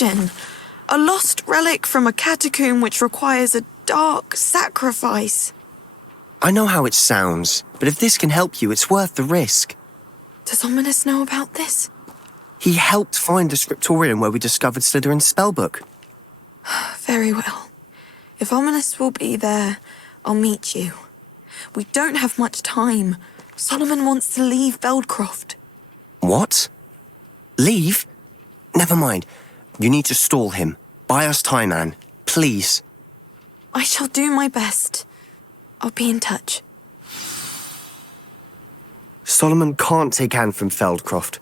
question. A lost relic from a catacomb which requires a dark sacrifice. I know how it sounds, but if this can help you, it's worth the risk. Does Ominous know about this? He helped find the scriptorium where we discovered Slytherin's spellbook. Very well. If Ominous will be there, I'll meet you. We don't have much time. Solomon wants to leave Beldcroft. What? Leave? Never mind. You need to stall him. Buy us time, Anne. Please. I shall do my best. I'll be in touch. Solomon can't take Anne from Feldcroft.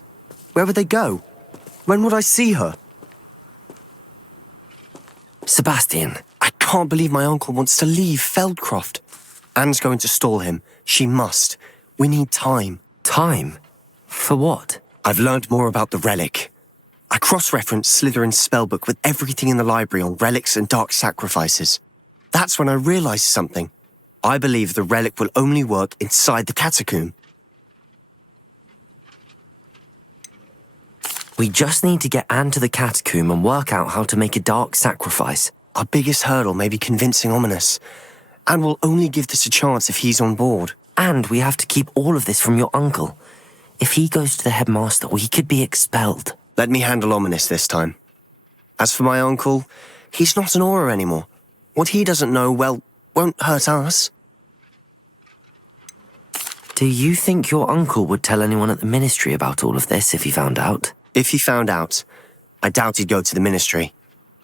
Where would they go? When would I see her? Sebastian, I can't believe my uncle wants to leave Feldcroft. Anne's going to stall him. She must. We need time. Time? For what? I've learned more about the relic. I cross-referenced Slytherin's spellbook with everything in the library on relics and dark sacrifices. That's when I realized something. I believe the relic will only work inside the catacomb. We just need to get Anne to the catacomb and work out how to make a dark sacrifice. Our biggest hurdle may be convincing Ominous. Anne will only give this a chance if he's on board. And we have to keep all of this from your uncle. If he goes to the headmaster, we could be expelled. Let me handle Ominous this time. As for my uncle, he's not an Auror anymore. What he doesn't know, well, won't hurt us. Do you think your uncle would tell anyone at the ministry about all of this if he found out? If he found out, I doubt he'd go to the ministry.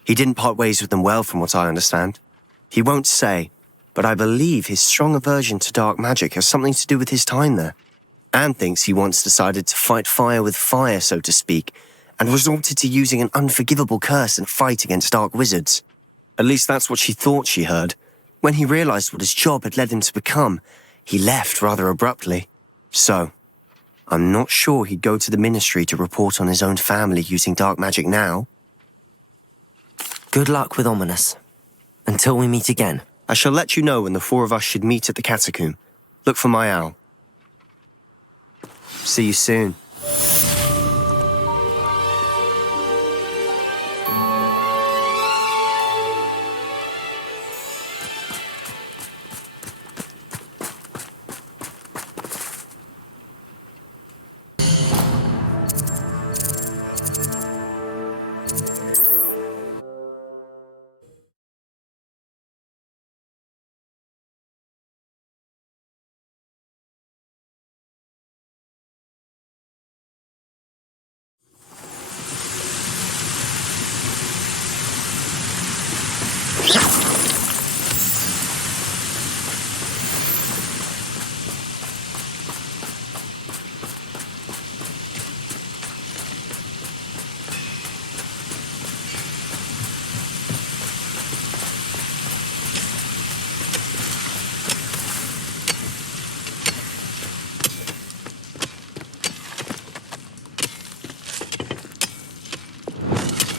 He didn't part ways with them well, from what I understand. He won't say, but I believe his strong aversion to dark magic has something to do with his time there. Anne thinks he once decided to fight fire with fire, so to speak, and resorted to using an unforgivable curse and fight against dark wizards. At least that's what she thought she heard. When he realized what his job had led him to become, he left rather abruptly. So, I'm not sure he'd go to the ministry to report on his own family using dark magic now. Good luck with Ominous. Until we meet again. I shall let you know when the four of us should meet at the catacomb. Look for my owl. See you soon.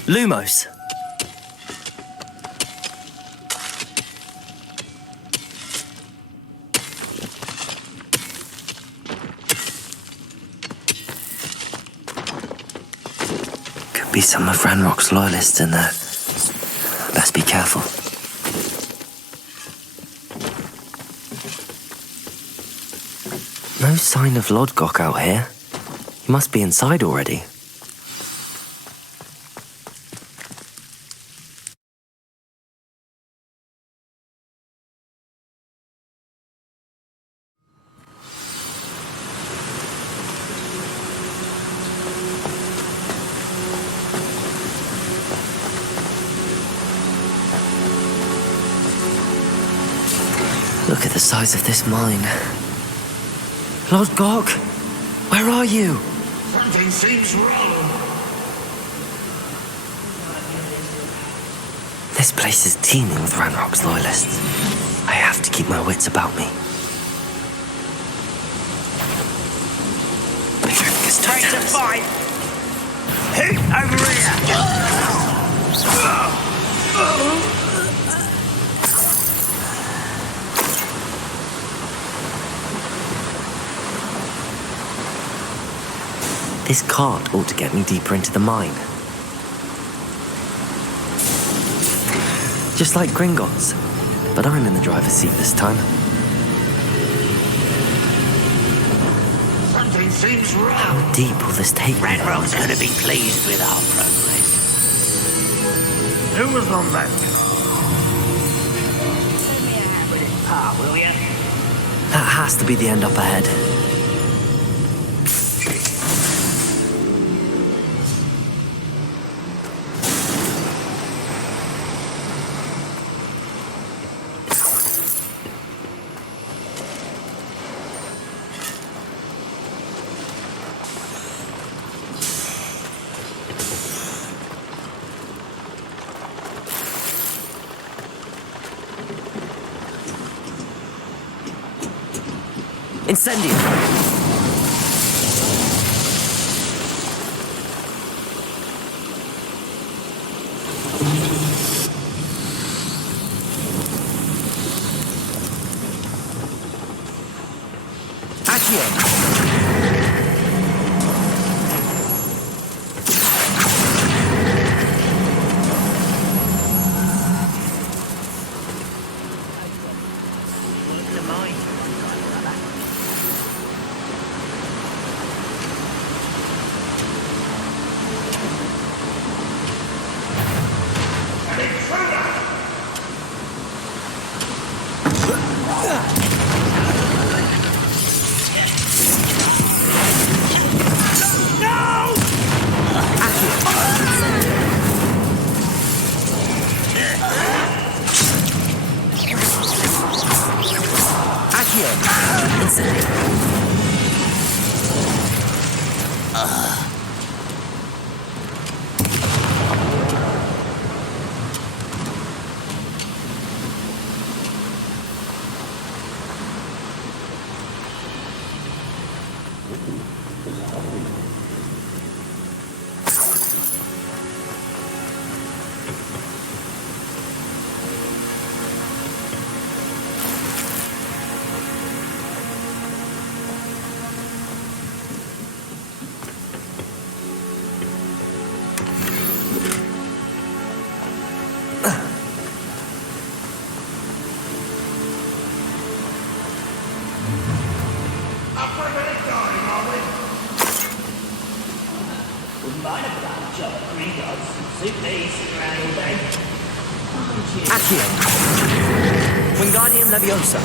Lumos. Could be some of Ranrock's loyalists in there. Best be careful. No sign of Lodgok out here. He must be inside already. Look at the size of this mine. Lodgok, where are you? Something seems wrong. This place is teeming with Ranrock's loyalists. I have to keep my wits about me. Time to fight! Hey, over here! This cart ought to get me deeper into the mine. just like Gringotts. But I'm in the driver's seat this time. Something seems wrong. How deep will this take me? Ranrock's going to be pleased with our progress. Who was on that car? Send me a hand with his part, will you? That has to be the end up ahead. Incendio! Accio! Accio! Wingardium Leviosa!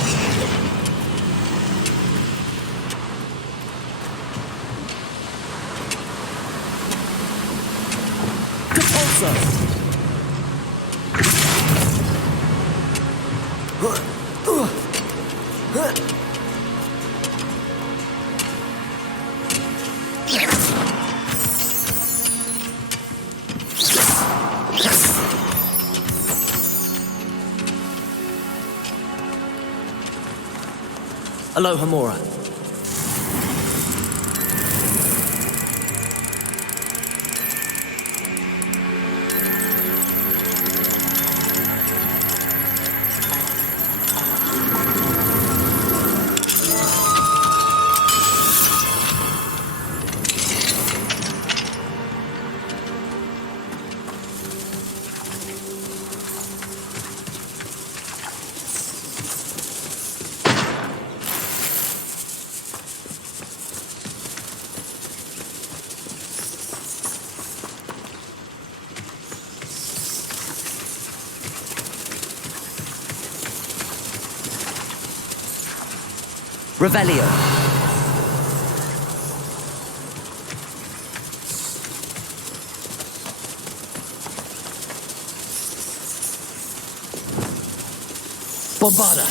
Repulso! Alohomora. Revelio. Bombarda.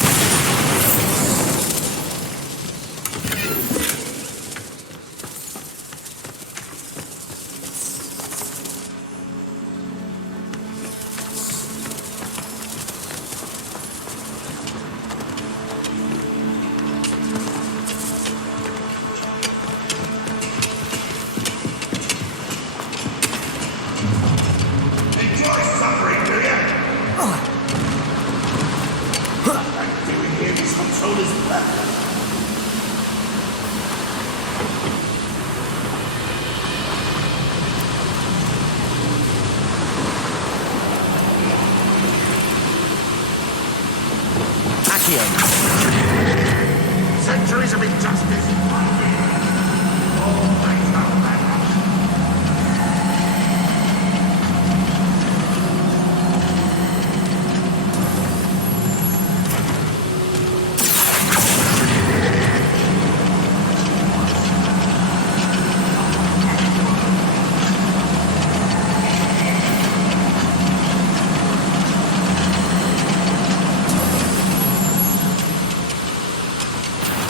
Enjoy suffering, do you? Doing here is controller's blood. Accio! Centuries of injustice.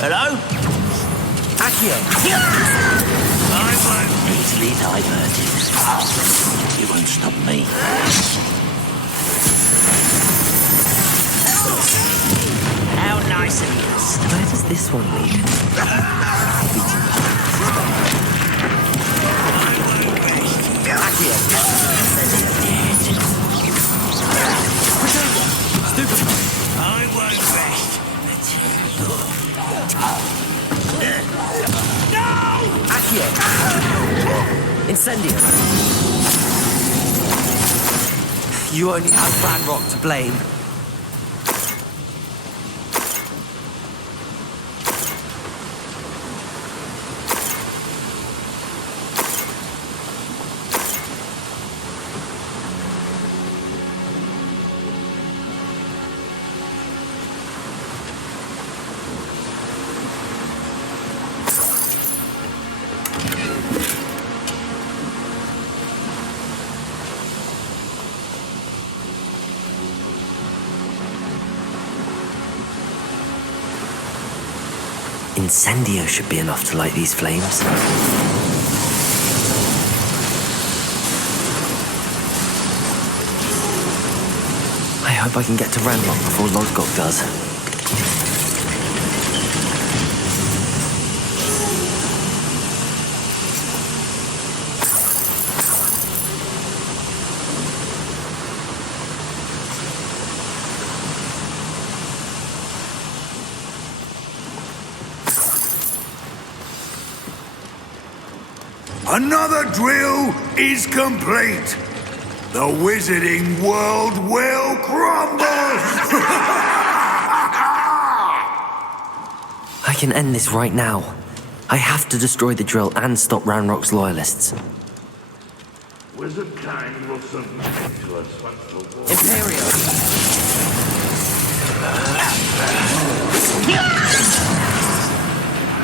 Hello? Accio! I won't easily diverted. You won't stop me. How nice of you. Where does this one lead? Accio! Stupid! I won't rest. Accio! Incendio! You only have Ranrock to blame. Incendio should be enough to light these flames. I hope I can get to Ranrock before Lodgok does. Another drill is complete. The wizarding world will crumble! I can end this right now. I have to destroy the drill and stop Ranrock's loyalists. Wizard kind will submit to us once the war. Imperio!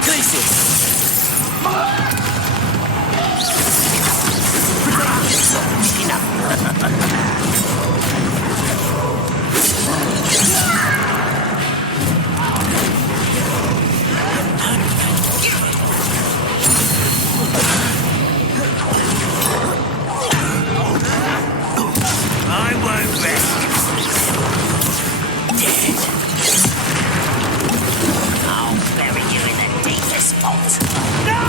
Glacius! I won't rest. Dead. I'll bury you in the deepest vault. No!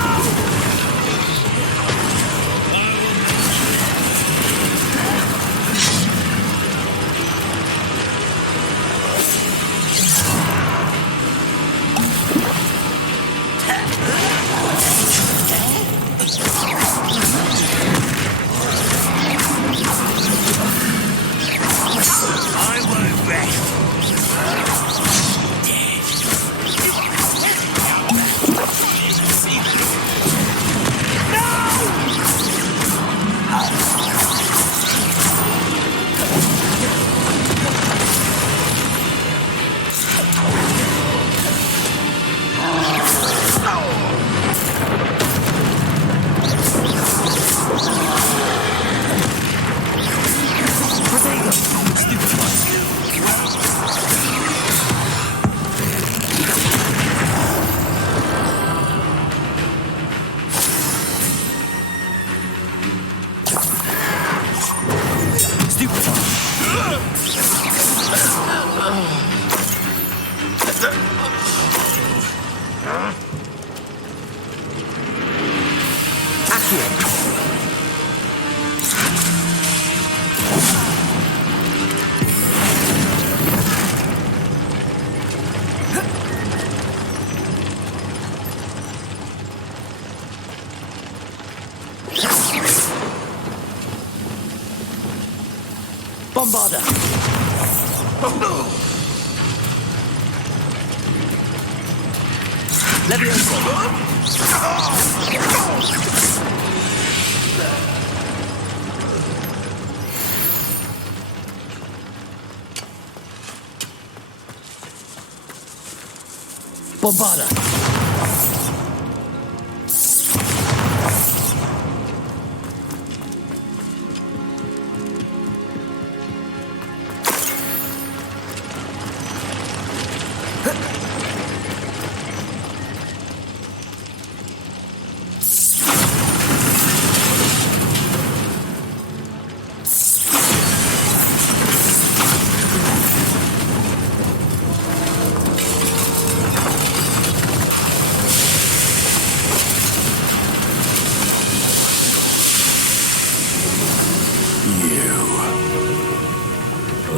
Bombarda! Avada.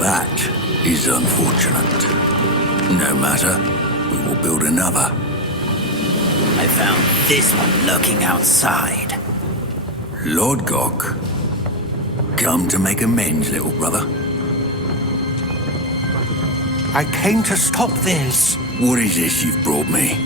That is unfortunate. No matter, we will build another. I found this one lurking outside. Lord Gok, come to make amends, little brother. I came to stop this. What is this you've brought me?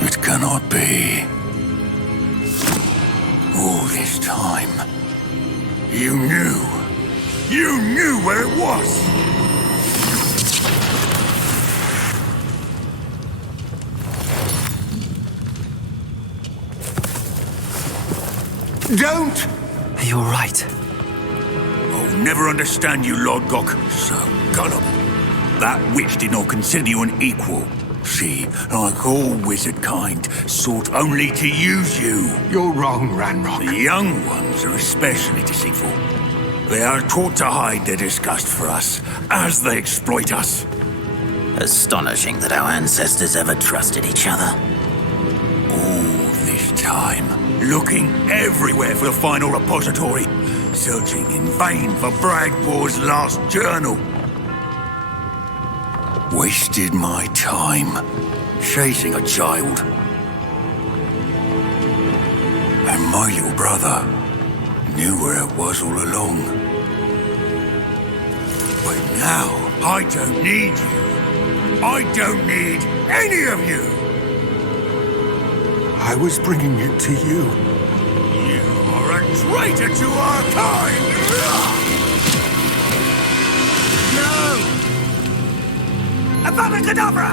It cannot be. All this time. You knew. You knew where it was! Don't! You're right. I'll never understand you, Lord Gok. So gullible. That witch did not consider you an equal. She, like all wizard kind, sought only to use you. You're wrong, Ranrock. The young ones are especially deceitful. They are taught to hide their disgust for us, as they exploit us. Astonishing that our ancestors ever trusted each other. All this time, looking everywhere for the final repository, searching in vain for Bragbor's last journal. Wasted my time chasing a child. And my little brother knew where it was all along. But now, I don't need you. I don't need any of you. I was bringing it to you. You are a traitor to our kind! No! Avada Kedavra!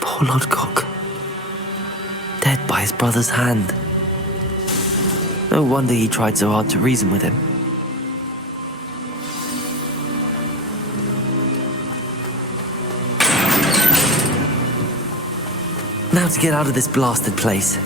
Poor Lord Gok. Dead by his brother's hand. No wonder he tried so hard to reason with him. Now to get out of this blasted place.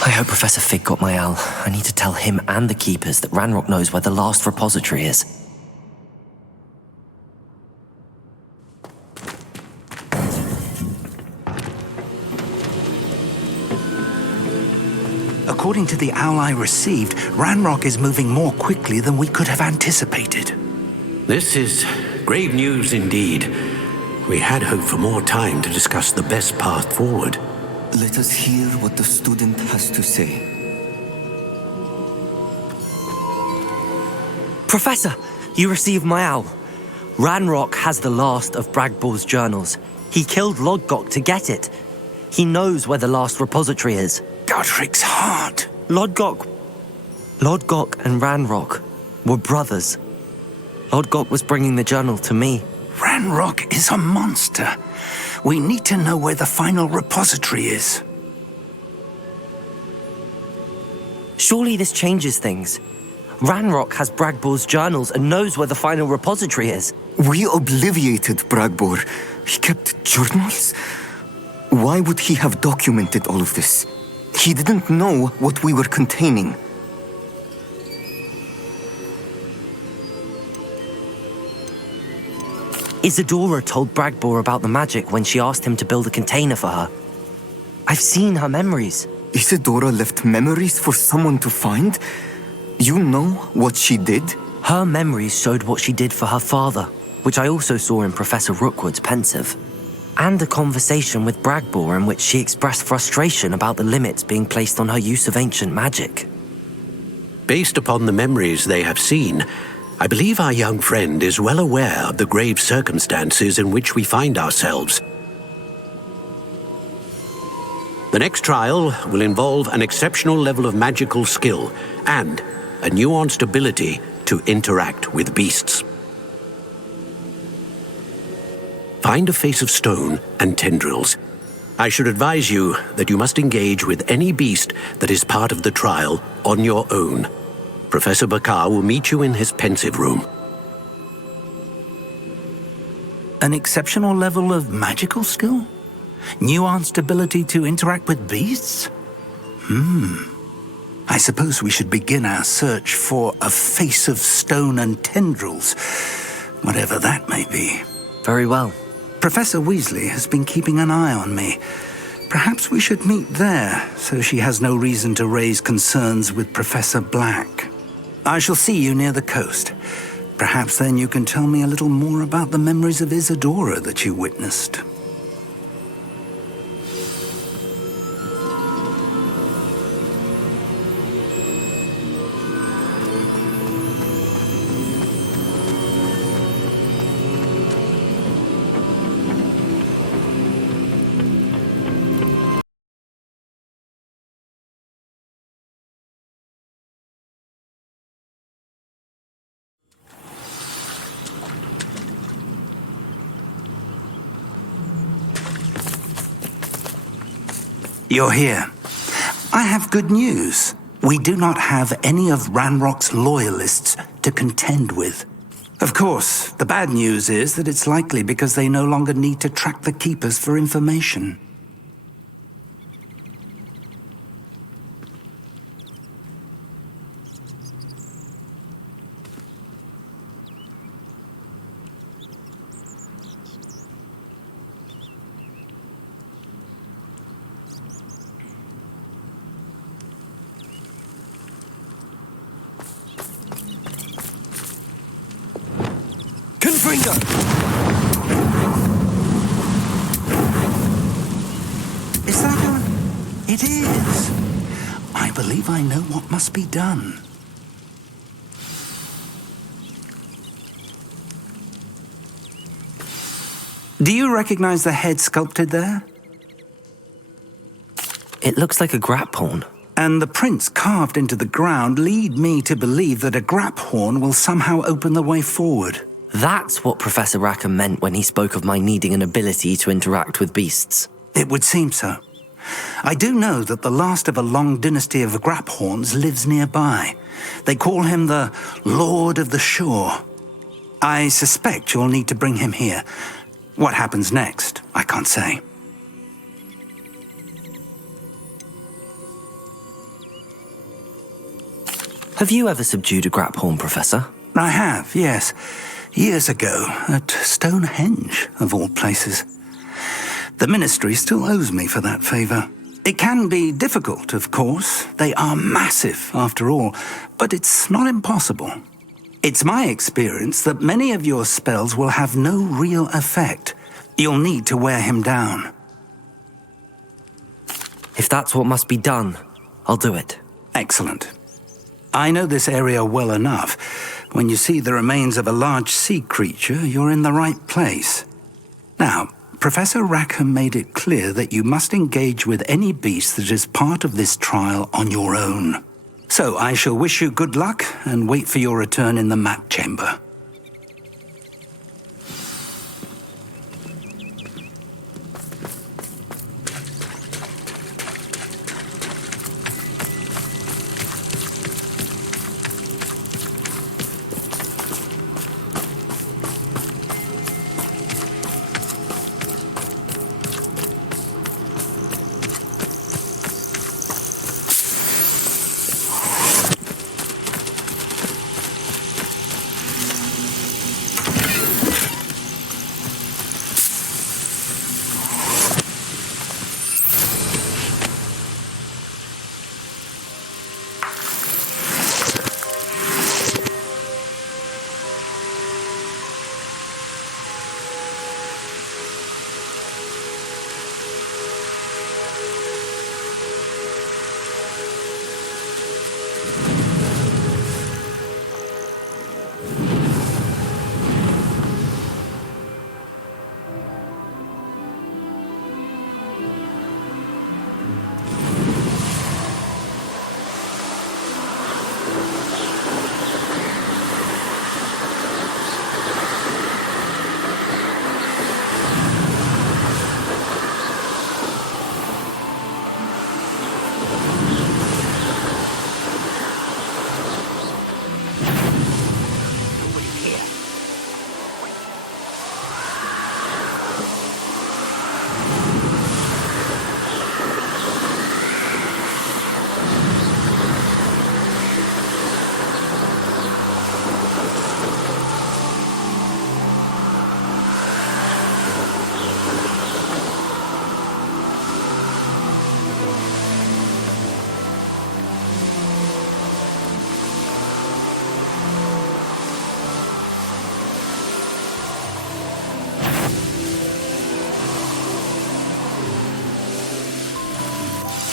I hope Professor Fig got my owl. I need to tell him and the Keepers that Ranrock knows where the last repository is. According to the owl I received, Ranrock is moving more quickly than we could have anticipated. This is grave news indeed. We had hoped for more time to discuss the best path forward. Let us hear what the student has to say. Professor, you received my owl. Ranrock has the last of Bragbor's journals. He killed Lodgok to get it. He knows where the last repository is. Godric's heart. Lodgok and Ranrock were brothers. Lodgok was bringing the journal to me. Ranrock is a monster. We need to know where the final repository is. Surely this changes things. Ranrock has Bragbor's journals and knows where the final repository is. We obliviated Bragbor. He kept journals? Why would he have documented all of this? He didn't know what we were containing. Isadora told Bragbor about the magic when she asked him to build a container for her. I've seen her memories. Isadora left memories for someone to find? You know what she did? Her memories showed what she did for her father, which I also saw in Professor Rookwood's pensive. And a conversation with Bragbor in which she expressed frustration about the limits being placed on her use of ancient magic. Based upon the memories they have seen, I believe our young friend is well aware of the grave circumstances in which we find ourselves. The next trial will involve an exceptional level of magical skill and a nuanced ability to interact with beasts. Find a face of stone and tendrils. I should advise you that you must engage with any beast that is part of the trial on your own. Professor Bakar will meet you in his pensive room. An exceptional level of magical skill? Nuanced ability to interact with beasts? I suppose we should begin our search for a face of stone and tendrils, whatever that may be. Very well. Professor Weasley has been keeping an eye on me. Perhaps we should meet there, so she has no reason to raise concerns with Professor Black. I shall see you near the coast. Perhaps then you can tell me a little more about the memories of Isadora that you witnessed. You're here. I have good news. We do not have any of Ranrock's loyalists to contend with. Of course, the bad news is that it's likely because they no longer need to track the Keepers for information. Is that one? It is. I believe I know what must be done. Do you recognize the head sculpted there? It looks like a graphorn. And the prints carved into the ground lead me to believe that a graphorn will somehow open the way forward. That's what Professor Rackham meant when he spoke of my needing an ability to interact with beasts. It would seem so. I do know that the last of a long dynasty of graphorns lives nearby. They call him the Lord of the Shore. I suspect you'll need to bring him here. What happens next, I can't say. Have you ever subdued a graphorn, Professor? I have, yes. Years ago, at Stonehenge, of all places. The Ministry still owes me for that favor. It can be difficult, of course. They are massive, after all, but it's not impossible. It's my experience that many of your spells will have no real effect. You'll need to wear him down. If that's what must be done, I'll do it. Excellent. I know this area well enough. When you see the remains of a large sea creature, you're in the right place. Now, Professor Rackham made it clear that you must engage with any beast that is part of this trial on your own. So I shall wish you good luck and wait for your return in the map chamber.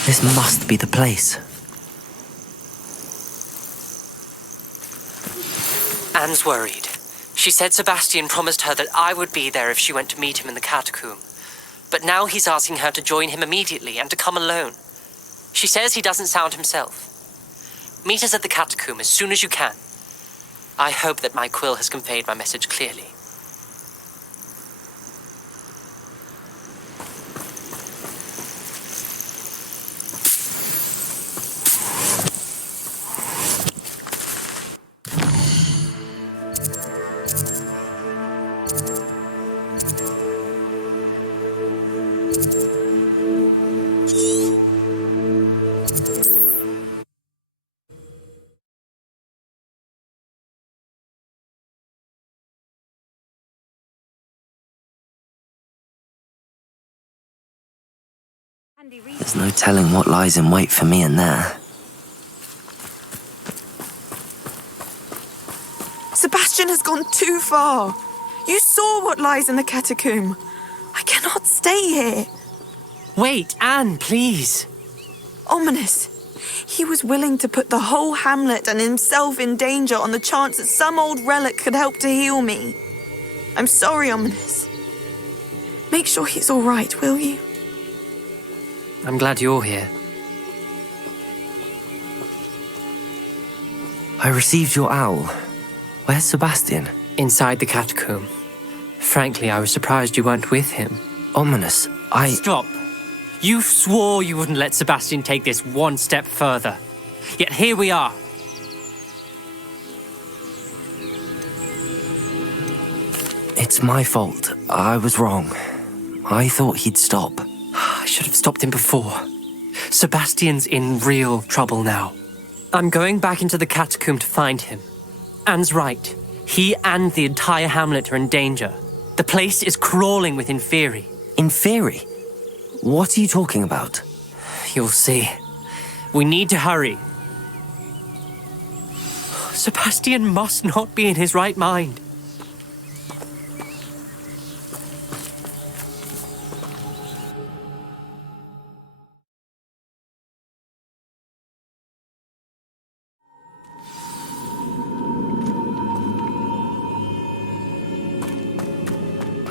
This must be the place. Anne's worried. She said Sebastian promised her that I would be there if she went to meet him in the catacomb. But now he's asking her to join him immediately and to come alone. She says he doesn't sound himself. Meet us at the catacomb as soon as you can. I hope that my quill has conveyed my message clearly. There's no telling what lies in wait for me in there. Sebastian has gone too far. You saw what lies in the catacomb. I cannot stay here. Wait, Anne, please. Ominous. He was willing to put the whole hamlet and himself in danger on the chance that some old relic could help to heal me. I'm sorry, Ominous. Make sure he's all right, will you? I'm glad you're here. I received your owl. Where's Sebastian? Inside the catacomb. Frankly, I was surprised you weren't with him. Ominous, Stop. You swore you wouldn't let Sebastian take this one step further. Yet here we are. It's my fault. I was wrong. I thought he'd stop. I should have stopped him before. Sebastian's in real trouble now. I'm going back into the catacomb to find him. Anne's right. He and the entire hamlet are in danger. The place is crawling with Inferi. Inferi? What are you talking about? You'll see. We need to hurry. Sebastian must not be in his right mind.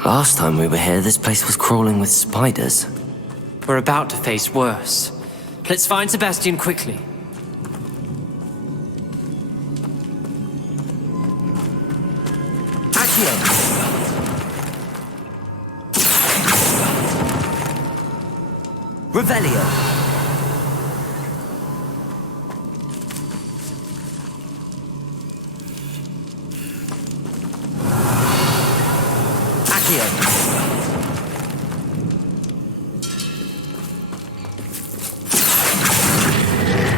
Last time we were here, this place was crawling with spiders. We're about to face worse. Let's find Sebastian quickly. Accio! Revelio! Accio!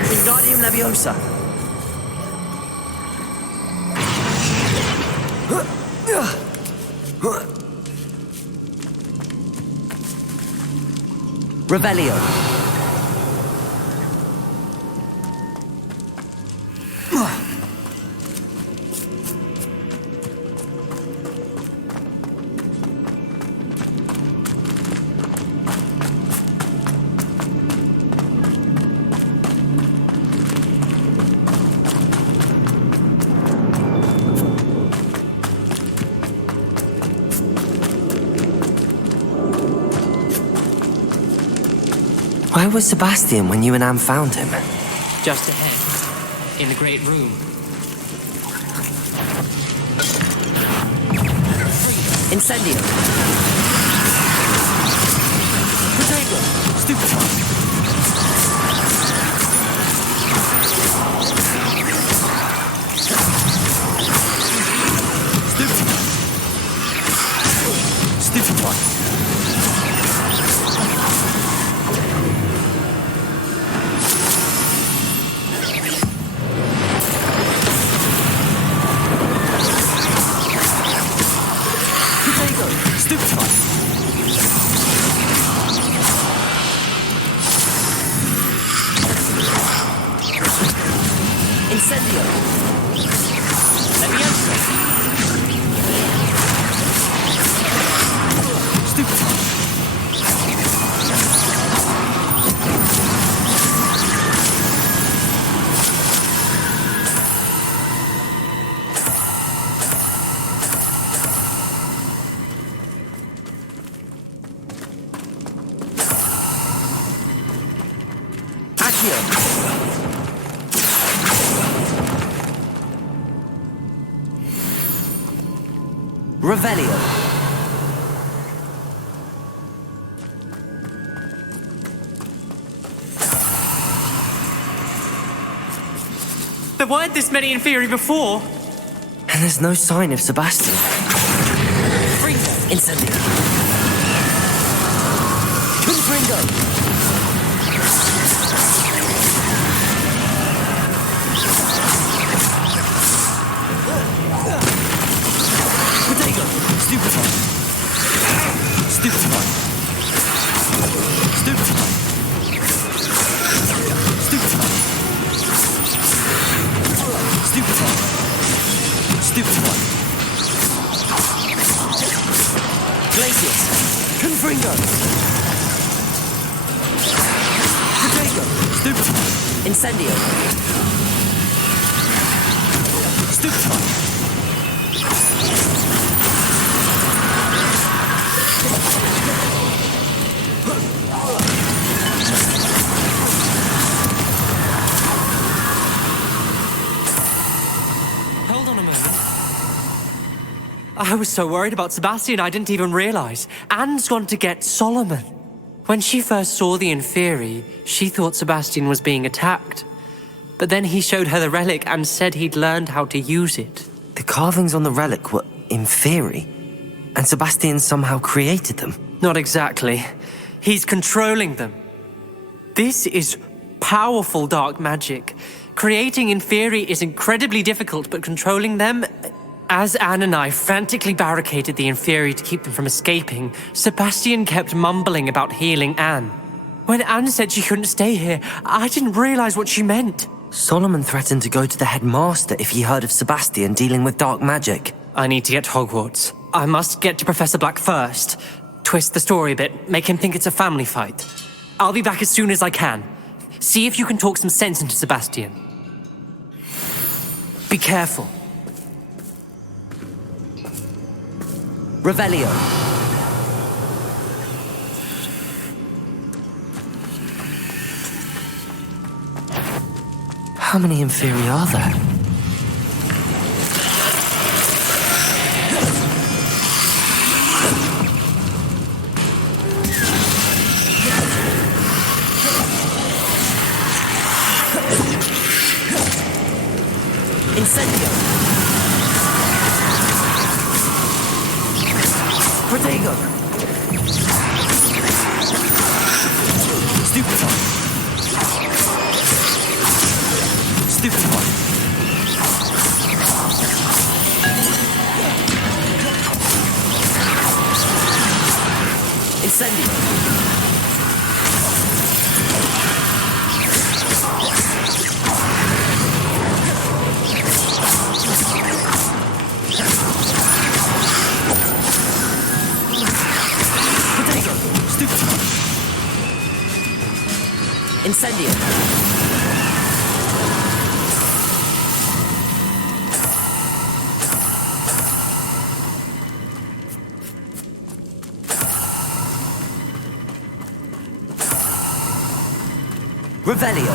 Wingardium Leviosa! Revelio. Where was Sebastian when you and Anne found him? Just ahead, in the great room. Incendio! Protego! Stupefy! Incendio! Leviosa! Stupefy! Accio! Revelio. There weren't this many in theory before. And there's no sign of Sebastian. Incendio. Confringo. Stupefy. Stupefy. Stupefy. Stupefy. Stupefy. Stupefy. Glacius. Confringo. Protego. Stupefy. Incendio. Stupefy. I was so worried about Sebastian I didn't even realize. Anne's gone to get Solomon. When she first saw the Inferi, she thought Sebastian was being attacked. But then he showed her the relic and said he'd learned how to use it. The carvings on the relic were Inferi, and Sebastian somehow created them. Not exactly. He's controlling them. This is powerful dark magic. Creating Inferi is incredibly difficult, but controlling them... As Anne and I frantically barricaded the Inferi to keep them from escaping, Sebastian kept mumbling about healing Anne. When Anne said she couldn't stay here, I didn't realize what she meant. Solomon threatened to go to the headmaster if he heard of Sebastian dealing with dark magic. I need to get to Hogwarts. I must get to Professor Black first. Twist the story a bit, make him think it's a family fight. I'll be back as soon as I can. See if you can talk some sense into Sebastian. Be careful. Revelio. How many Inferi are there? Incendio! Protego! Stupefy! Stupefy! Incendio! Incendio! Revelio!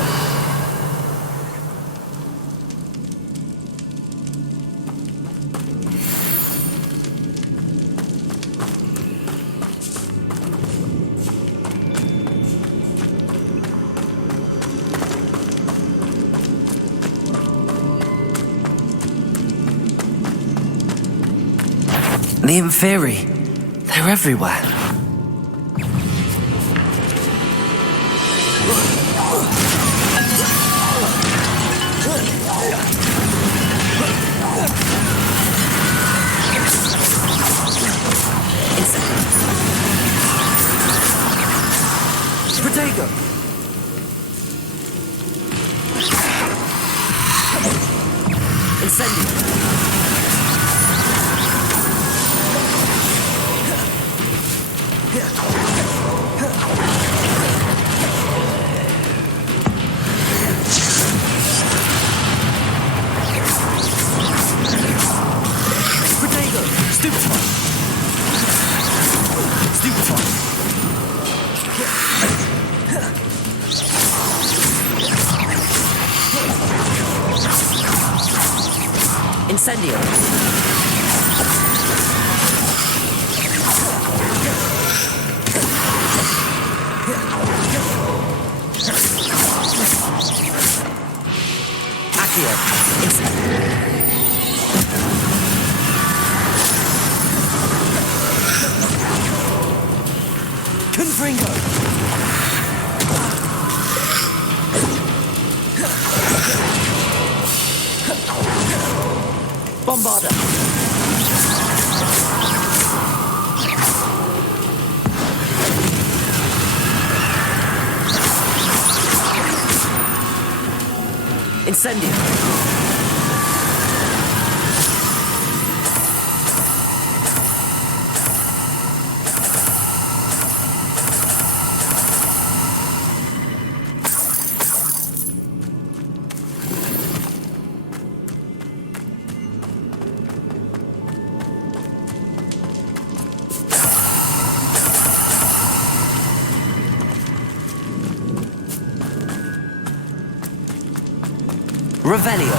The Inferi. They're everywhere. Protego! Incendio! Incendio! Accio! Confringo! Bombarda! Incendio! Revelio!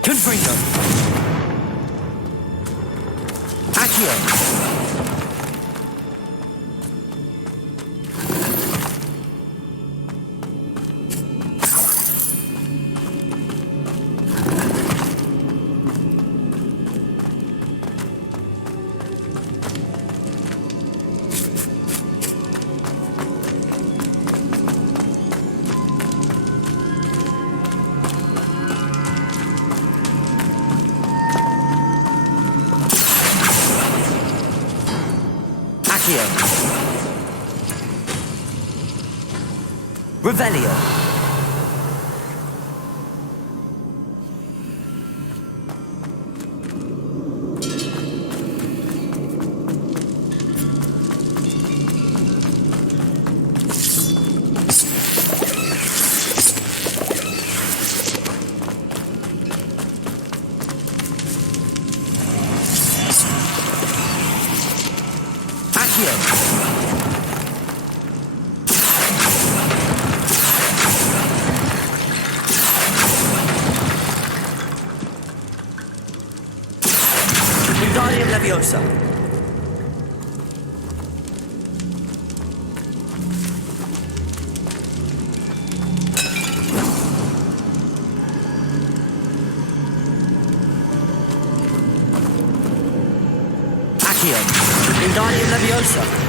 Confringo! Accio! Revelio. Wingardium Leviosa. Accio. Wingardium Leviosa.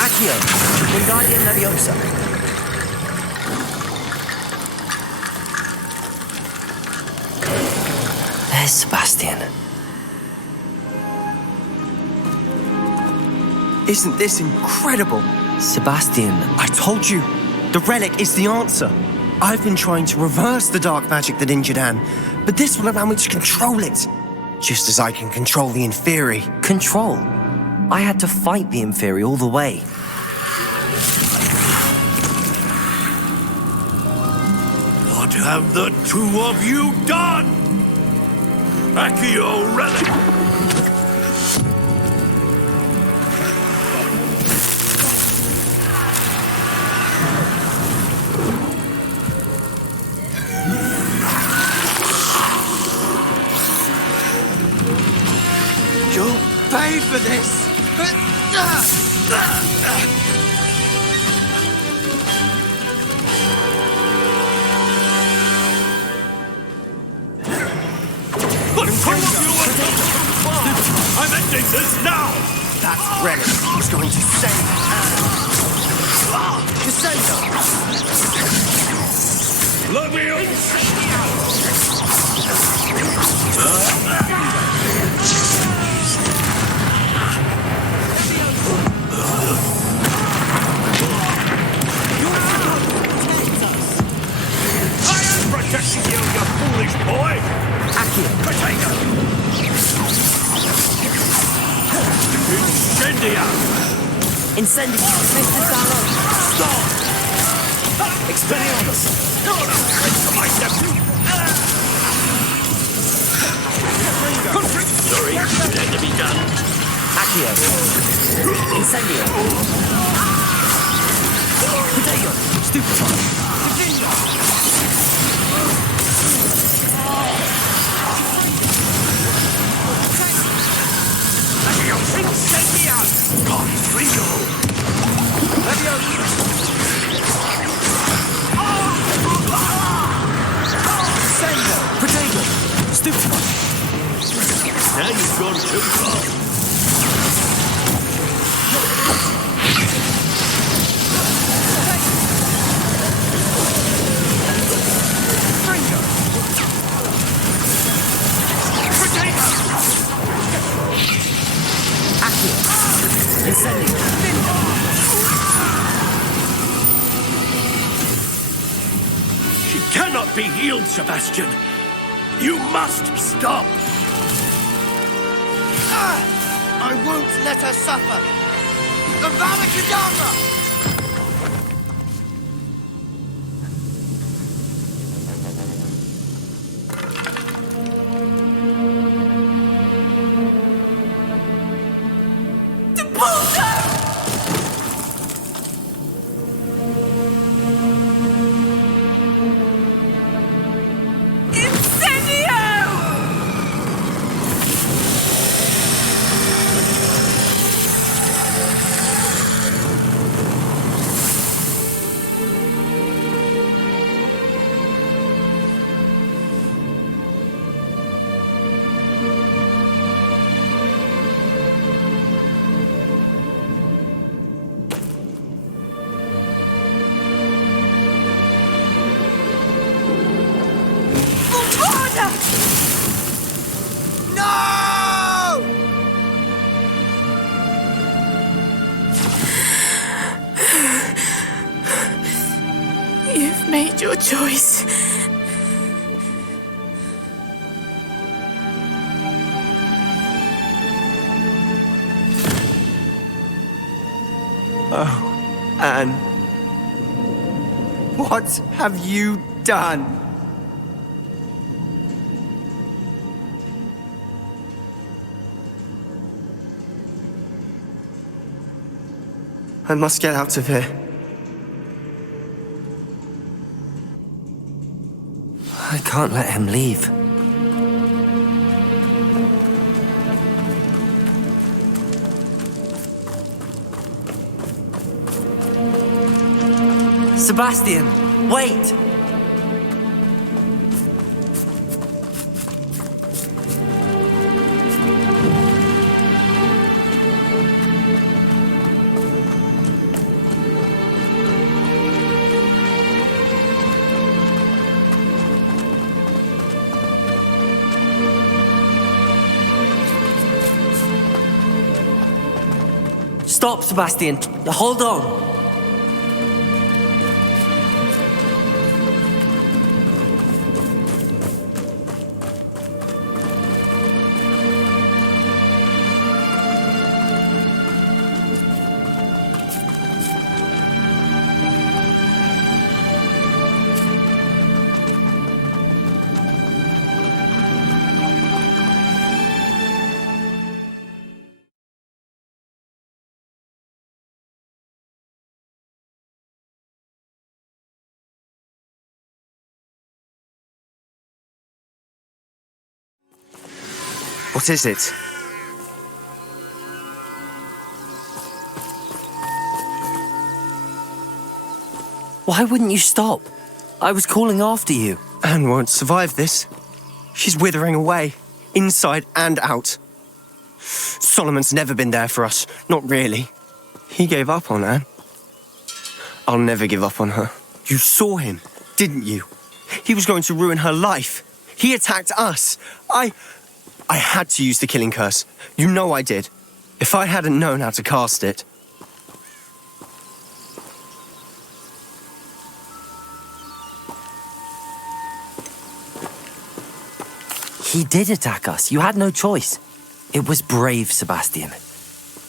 Accio. Wingardium Leviosa. There's Sebastian. Isn't this incredible? Sebastian. I told you, the relic is the answer. I've been trying to reverse the dark magic that injured Anne, but this will allow me to control it. Just as I can control the Inferi. Control? I had to fight the Inferi all the way. What have the two of you done? Accio relic! You'll pay for this! I'm ending this now! That relic is going to save Anne. Let me I am protecting you, you foolish boy! Accio. Potato! Incendia! Incendio. Stop! Expelliarmus! No, it's my step! Sorry, it had to be done. Accio. Incendio. Potato. Stupefy. Incendia! Confringo! Sendo. Potato. Stupefy. Now you've gone too far. She cannot be healed, Sebastian. You must stop. I won't let her suffer. Avada Kedavra! You've made your choice. Oh, Anne. What have you done? I must get out of here. I can't let him leave. Sebastian, wait! Stop, Sebastian. Hold on. What is it? Why wouldn't you stop? I was calling after you. Anne won't survive this. She's withering away, inside and out. Solomon's never been there for us, not really. He gave up on Anne. I'll never give up on her. You saw him, didn't you? He was going to ruin her life. He attacked us. I had to use the killing curse. You know I did. If I hadn't known how to cast it... He did attack us. You had no choice. It was brave, Sebastian.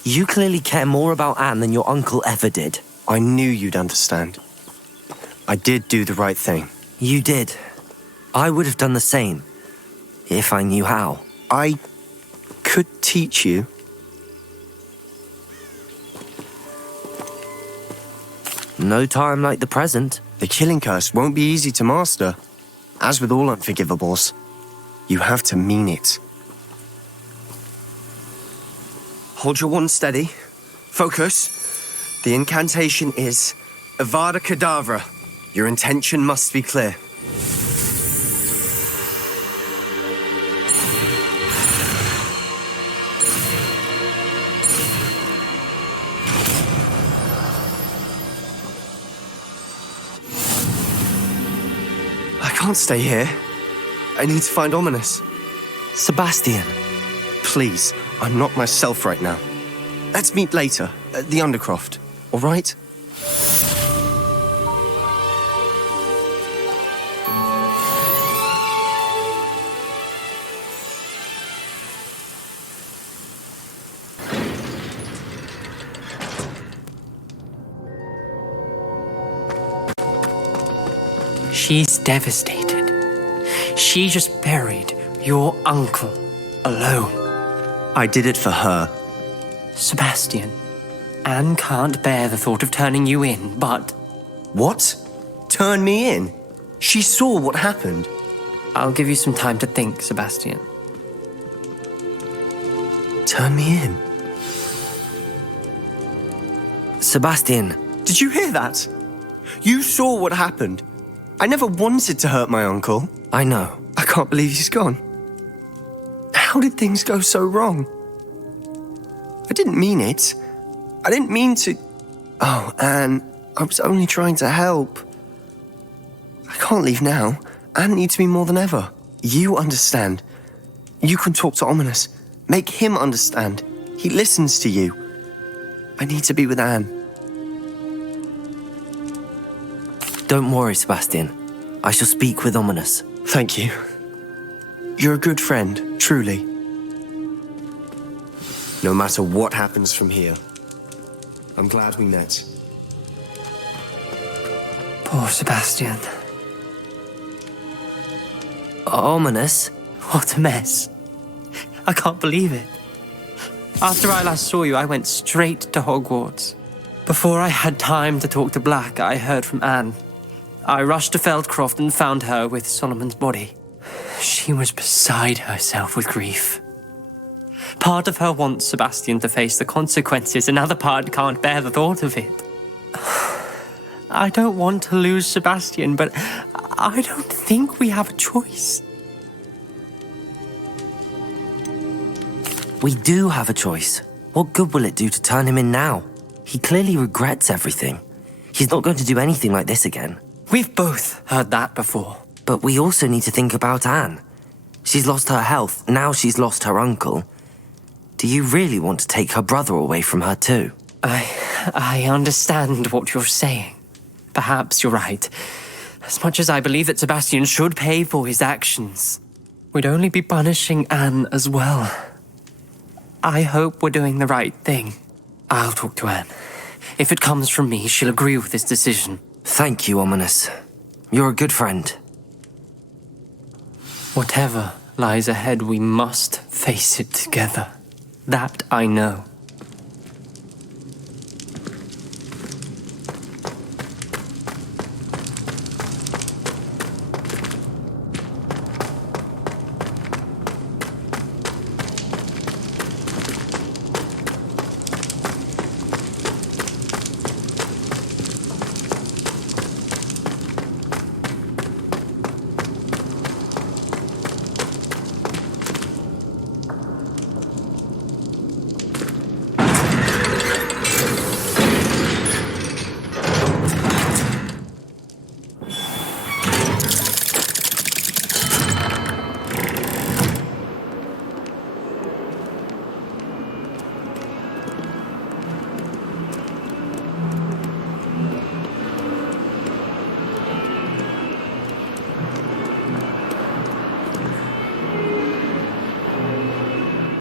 You clearly care more about Anne than your uncle ever did. I knew you'd understand. I did do the right thing. You did. I would have done the same, if I knew how. I could teach you. No time like the present. The killing curse won't be easy to master. As with all unforgivables, you have to mean it. Hold your wand steady. Focus. The incantation is Avada Kedavra. Your intention must be clear. I can't stay here. I need to find Ominous. Sebastian. Please, I'm not myself right now. Let's meet later at the Undercroft, all right? She's devastated. She just buried your uncle alone. I did it for her. Sebastian, Anne can't bear the thought of turning you in, but... What? Turn me in? She saw what happened. I'll give you some time to think, Sebastian. Turn me in? Sebastian. Did you hear that? You saw what happened. I never wanted to hurt my uncle. I know. I can't believe he's gone. How did things go so wrong? I didn't mean it. I didn't mean to... Oh, Anne, I was only trying to help. I can't leave now. Anne needs me more than ever. You understand. You can talk to Ominous. Make him understand. He listens to you. I need to be with Anne. Don't worry, Sebastian. I shall speak with Ominous. Thank you. You're a good friend, truly. No matter what happens from here, I'm glad we met. Poor Sebastian. Ominous? What a mess. I can't believe it. After I last saw you, I went straight to Hogwarts. Before I had time to talk to Black, I heard from Anne. I rushed to Feldcroft and found her with Solomon's body. She was beside herself with grief. Part of her wants Sebastian to face the consequences, another part can't bear the thought of it. I don't want to lose Sebastian, but I don't think we have a choice. We do have a choice. What good will it do to turn him in now? He clearly regrets everything. He's not going to do anything like this again. We've both heard that before. But we also need to think about Anne. She's lost her health, now she's lost her uncle. Do you really want to take her brother away from her too? I understand what you're saying. Perhaps you're right. As much as I believe that Sebastian should pay for his actions, we'd only be punishing Anne as well. I hope we're doing the right thing. I'll talk to Anne. If it comes from me, she'll agree with this decision. Thank you, Ominous. You're a good friend. Whatever lies ahead, we must face it together. That I know.